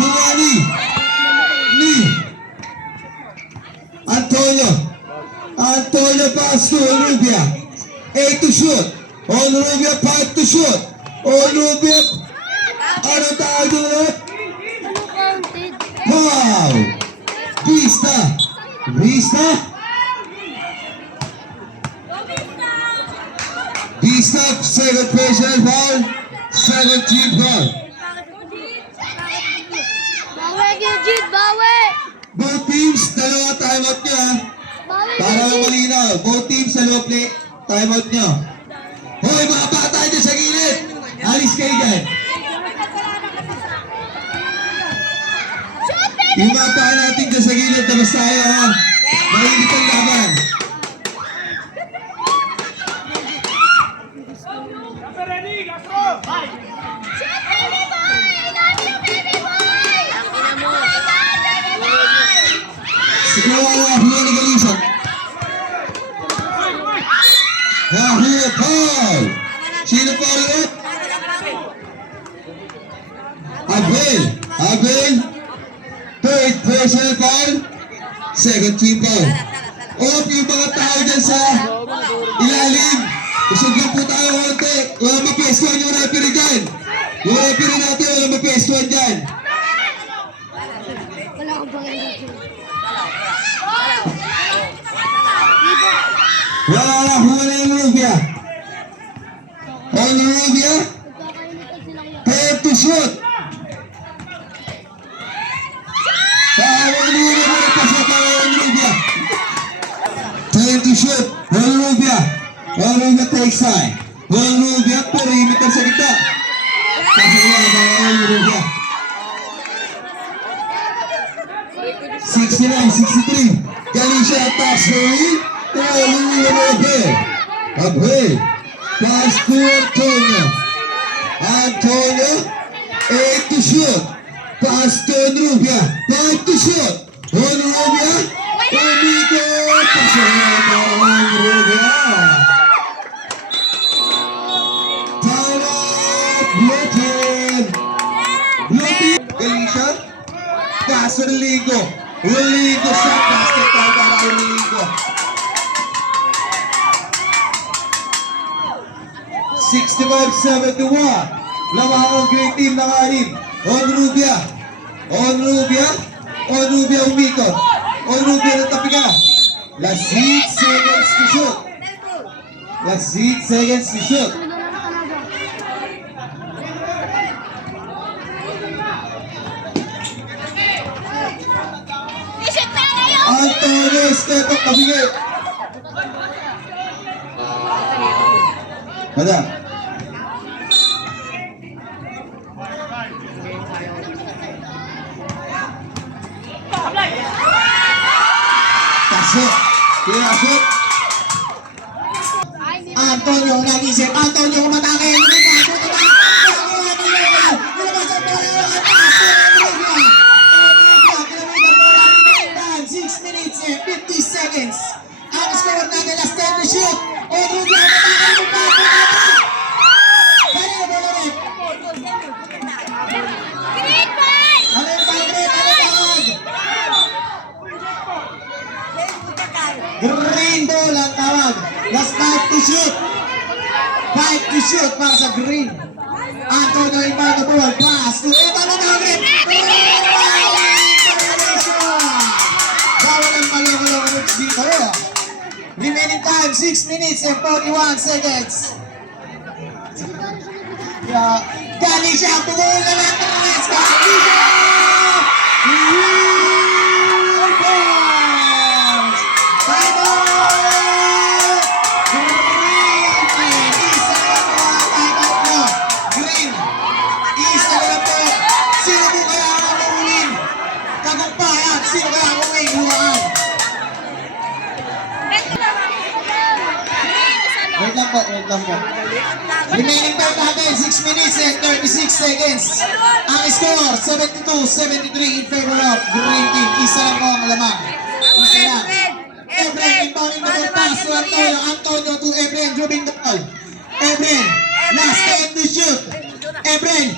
Huwani. Ni. Antonio pass to Onrubia. 8 to shoot. Onrubia 5 to shoot. Onrubia. Ano tawag doon? Wow! Vista. Vista, second personal foul. Second team foul. Both teams, dalawa timeout nyo ha. Para malinaw. Both teams, dalawa play timeout nyo. Hoy, mga bata dyan sa gilid. Alis kayo dyan. Yung mga paa natin dyan sa gilid, tapos tayo ha. Mainit ang laban. Huwag nagalisan. Huwag foul. Sino foul ulit? Abel. Third personal foul. Second team foul. Off yung mga tao dyan sa ilalim. Usugyan po tayo konti. Walang mapestuhan yung referee dyan. Yung referee natin walang mapestuhan dyan. Hula yung Rubia. Rubia. 10 to shoot. Rubia. 10 to shoot. Rubia takes side. Rubia perimeter sa kita. Rubia. 69-63. Galing siya at taas Abel. Pass to Antonio. 8 to shoot. Pass to Onrubia. 5 to shoot. Onrubia. Umito. Pasalamat Onrubia. Tawag. Blotin. Galing siya. Pass to Ligo sa basket para Ligo. 65-71. Lamang ang green team ng anim. Onrubia umikot. Onrubia ng tapiga. Last 6 seconds to shoot. Antonio, step up, kabigay. Ada. Pasok. Antonio nag-isip. Antonio kumatake. 6 minutes and 50 seconds. Ang score natin last 10 to shoot. Onrubia Green ball ang tawag. Last 5 to shoot. 5 to shoot para sa green. Antonio inbound the ball. Pass to Ethan Green. Bawal ang malong dito. Remaining time 6 minutes and 41 seconds. Galing siya. Pumula na lang. Let's go. Wait lang po. Remaining time natin, 6 minutes and 36 seconds. Ang score, 72-73 in favor of green team. Isa lang po ang lamang. Isa lang. Ebren, inbounding the ball pass to Antonio. Antonio to Ebren, dribbling the ball. Ebren, last 10 to shoot. Ebren,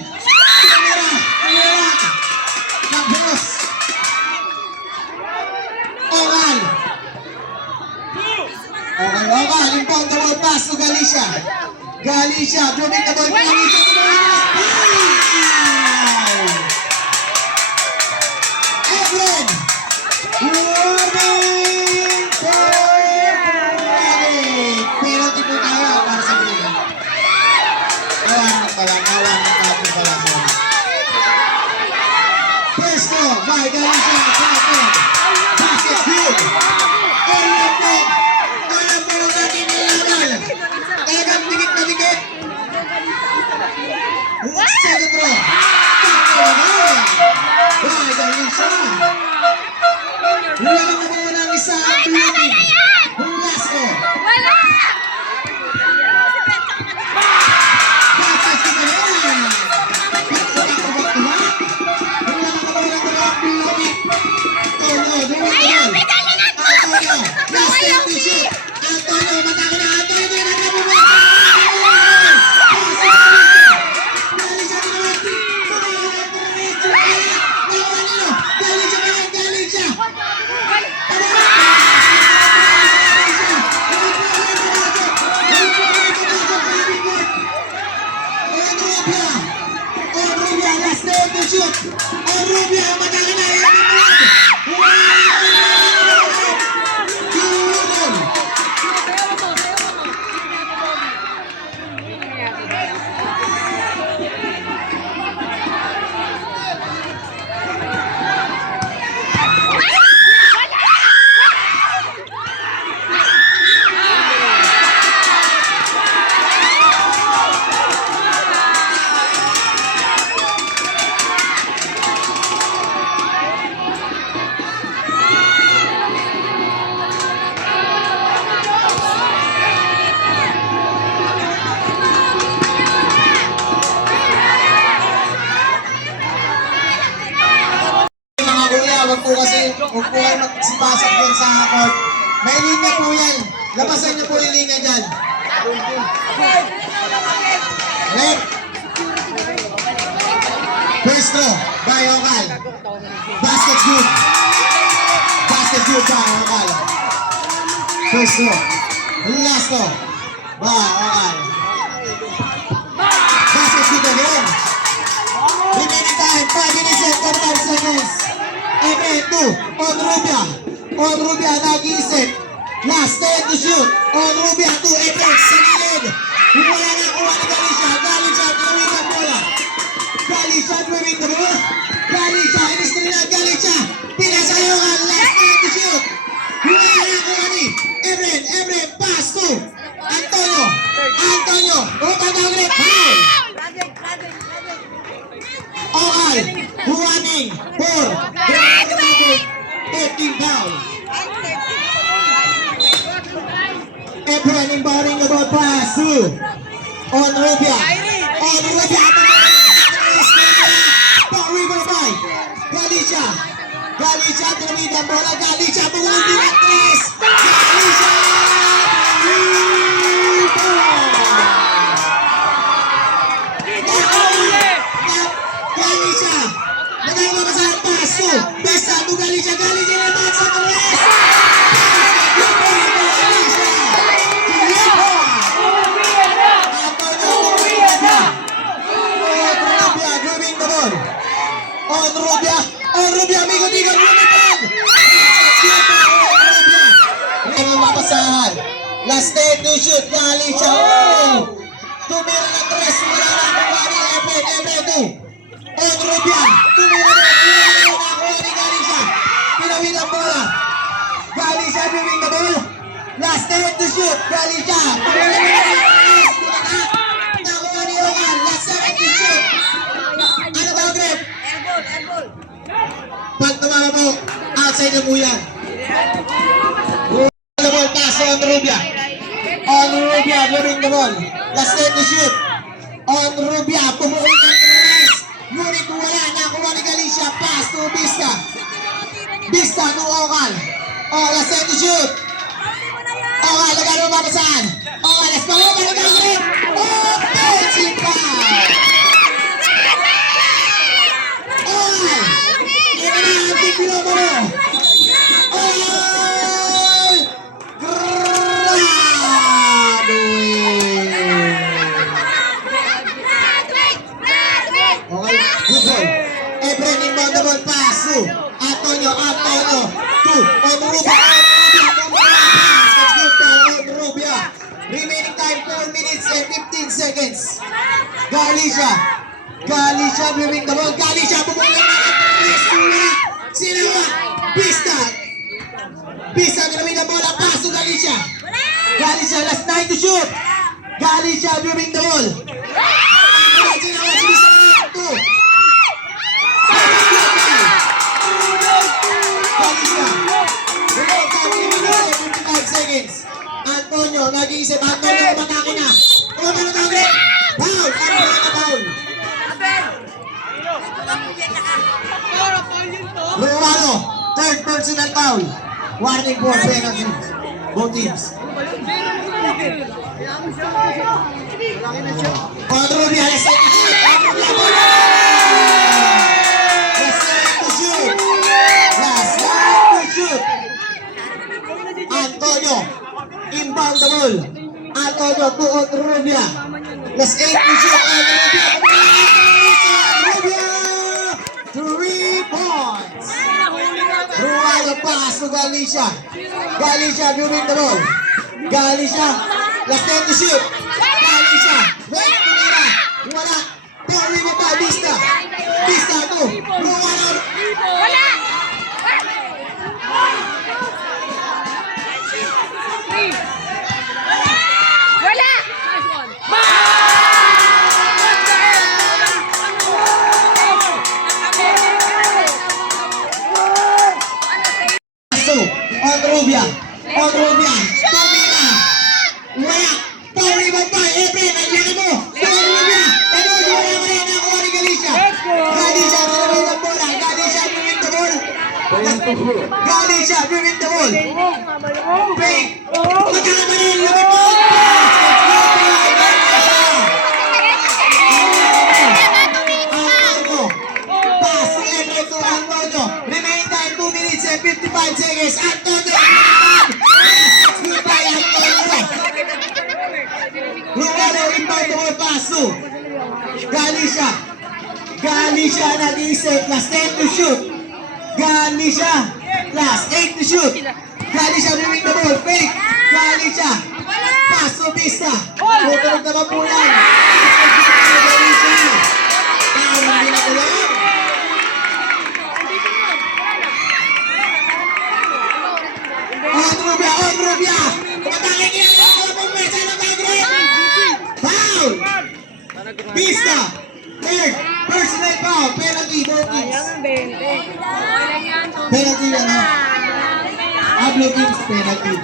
Galicia, drawing the ball. Galicia, Efren! Warning for penalty po tayo para sa Green. Awan pala siya. Pwesto, by Galicia, basket good. Alam po natin nilaman. Talagang dikit na dikit. Second row. By Galicia. Wala kang nabawa ng isa ang beauty. Hulasco. Batas kita na yan. Antonio, last time to shoot. Antonio, matake na. Antonio, may nagkabubuhay. Galicia. Onrubia, last time to shoot. Onrubia, matake na. Wag po kasi, huwag po kayo magsipasok dyan sa court. May linya po yan. Labasan niyo po yung linya dyan. Red. First throw, by Okal. Basket's good. Basket's good by Okal. First throw. Last throw, by Okal. Basket's good again. Remaining time, 5 minutes and 35 seconds. Efren, 2, Onrubia, nag-iisip. Last 10 to shoot. Onrubia, 2, Efren, sa gilid. Wala na kuha ni Galicia. Galicia, throwing the bola. Galicia, throwing the ball. Galicia, inis na Galicia. Pinasayokan, last 10 to shoot. Wala na kuha ni Efren, pass to Antonio, open down red, foul. Okal, warning for 13 foul. Efren inbounding the ball pass to Onrubia. River by Galicia. Galicia tinamid ang bola. Galicia pumulong din ang tres. Galicia! Galicia! Nagagawa pa sa paso. Besta to Galicia. Galicia na ba sa tres? Onrubia, amigo-tigo, lumipad! Onrubia! Mapasahan. Last 10 to shoot, Galicia. Oh! Tumira na tres, wala na nakuha ni Efren, 2. Onrubia, tumira na nakuha ni Galicia. Pinawin ang bola. Galicia moving the ball. Last 10 to shoot, Galicia. Tumira na tres, nakuha ni Ogan. Last 7 to shoot. Ano ba, Greg? Pag tumama po, outside na po yan. The ball pass to Onrubia. Onrubia moving the ball. Last 10 to shoot. Onrubia, pumukul ng tres. Ngunit wala, nakuha ni Galicia. Pass to Vista. Vista to Okal. Oh, last 10 to shoot. Okal, nagano ba saan? Okal, let's go. Nagano. Oh, offensive foul. Okal. Ito na ang tiglo mo. Grabe! 2. Antonio, 2. On Rubia, Let's go down on Rubia. Remaining time 4 minutes and 15 seconds. Galicia moving the ball. Galicia bumula na. Sino ba? Pista moving the ball. Pass to Galicia. Galicia last 9 to shoot. Galicia moving the ball. Antonio, nag-iisip. Antonio, matake na. Foul! Foul! Rualo, third personal foul. Warning for penalty. Both teams. Pedro Viales set to shoot. Last line to shoot. Antonio, inbound the ball. Antonio to Rubia. Last 8 to shoot. Rubia. 3 points. Rualo pass to Galicia. Galicia moving the ball. Galicia, last 10 to shoot. Galicia, wait to mira. Wala. Terry pa, Vista. Vista to. Rualo. On Rubia. Tumira. Wala. Terry pa, Efren, nandiyan mo. On Rubia. Wala mo yan ako ni Galicia. Galicia moving the ball. Galicia moving the ball. Fake. Magkakabalin. Lumit mo. Pass to Efren to Antonio. Remaining time 2 minutes and 55 seconds. Antonio. Goodbye, Antonio. Rualo inbound the ball pass to Galicia. Galicia nag-iisip. Last 10 to shoot. Galicia. Last 8 to shoot. Galicia moving the ball. Fake. Galicia. Pass to Vista. Tutunog naman po yan. Galicia. Parang hindi na ko yan. On Rubia. Tumatake niya. Foul. Vista. Third. Personal foul. Penalty. Both teams. Penalty yan ha. Blue teams penalty.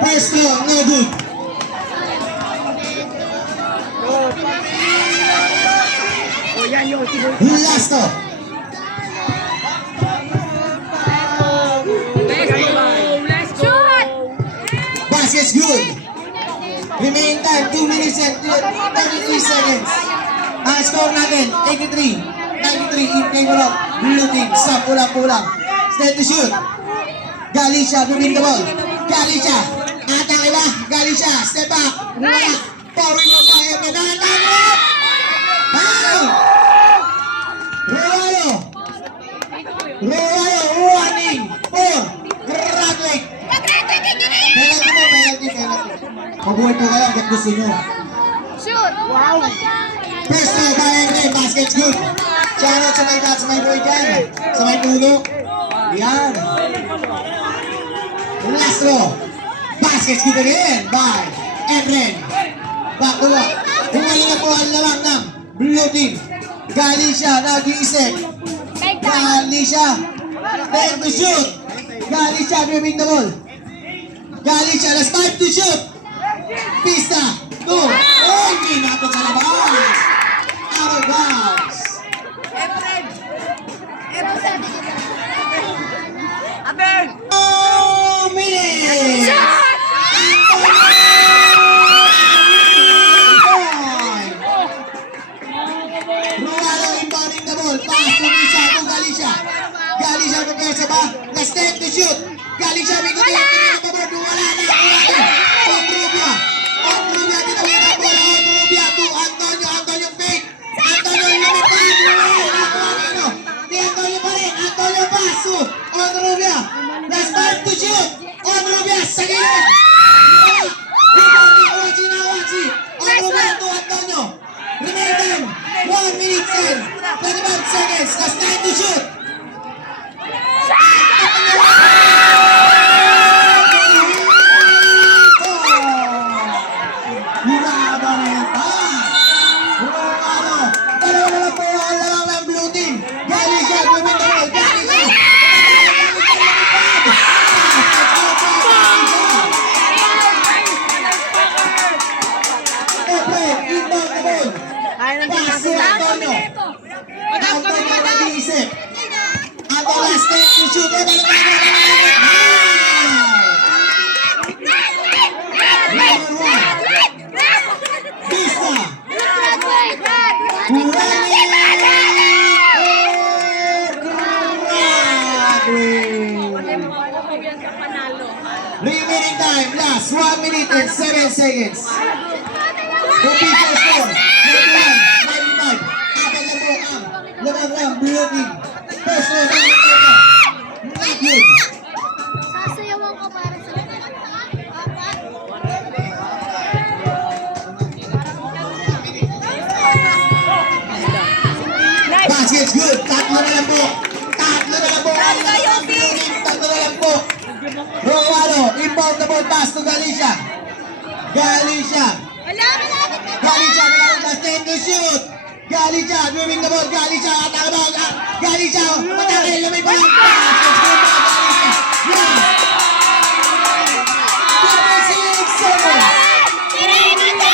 First law. No good. Last law. Basket's good. Remain time 2 minutes and 33 seconds. Ang score natin 93 in favor of blue team. Sa pulang-pulang. Step to shoot. Galicia moving the ball. Galicia. Atake ba? Galicia. Step back. Wala. Powering mo pa. Nanatangit. Foul. Rualo. Warning. 4. Graduate. Penalty. Mabuhay po kayo hanggang gusto nyo. Shoot! Wow! First throw, Bayangre, basket's good. Shoutout sa may dad, sa may boy dyan. Sa may pulo. Yan. Last throw. Basket's good again by Efren. Back to back. Humaling na po ang lamang ng blue team. Galicia, nag-iisip. Galicia. Time to shoot. Galicia, moving the ball. Galicia, last time to shoot. Pista. Go. Oh, hindi natin sa labas. Out of bounds. Abel! 2 minutes. Rualo inbounding the ball. Pass to Pisa to Galicia. Galicia prepare sa ba? Last 10 to shoot. Galicia may kutin. Wala na. On Rubia. Tinawin ang bola. On Rubia to Antonio. Antonio fake. Antonio lumipad. Rubia. Last time to shoot. On Rubia, sa gilid. Rebound ni Owachi na Owachi. On Rubia to Antonio. Remain time, 1 minute and 25 seconds. Last time to shoot. Remaining time, last 1 minute and 7 seconds. Official score, 91-95. Apat na po ang lamang Blue Team. First round, not good. Sasayawan ko para sa Basket's good. Tatlo na lang po. Tatlo na lang po. Tatlo na lang po. Romano, inbound the ball pass to Galicia. Galicia. Galicia, last 10 to shoot. Galicia, moving the ball. Galicia, attack the ball. Galicia, matake, lamay pa lang. Basket's good by Galicia. Yes. Defensive seven. Moving the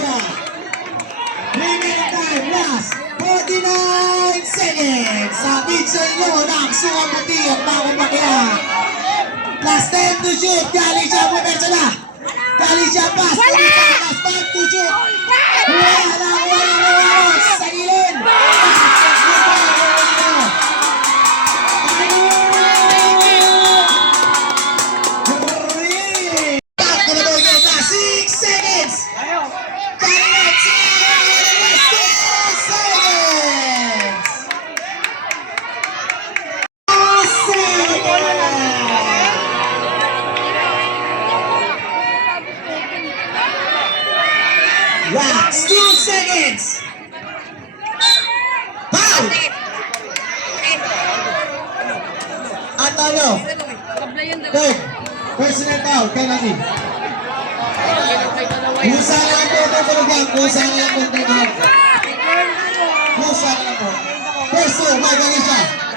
ball. Remaining time, last 49 seconds. Sabit sa inyo ng sumamuti at makumpakya. Last 10 to shoot. Galicia, pumersa na. Galicia pass. Galicia, last 5 to shoot. Wala. Sa gilid. Back to the ball game na 6 seconds. Last 2 seconds. Foul. Antonio. Third. Personal foul. Penalty. Kusa na lang po ito tulungan. Kusa na lang po ito tulungan. Kusa na lang po. First two, may Galicia.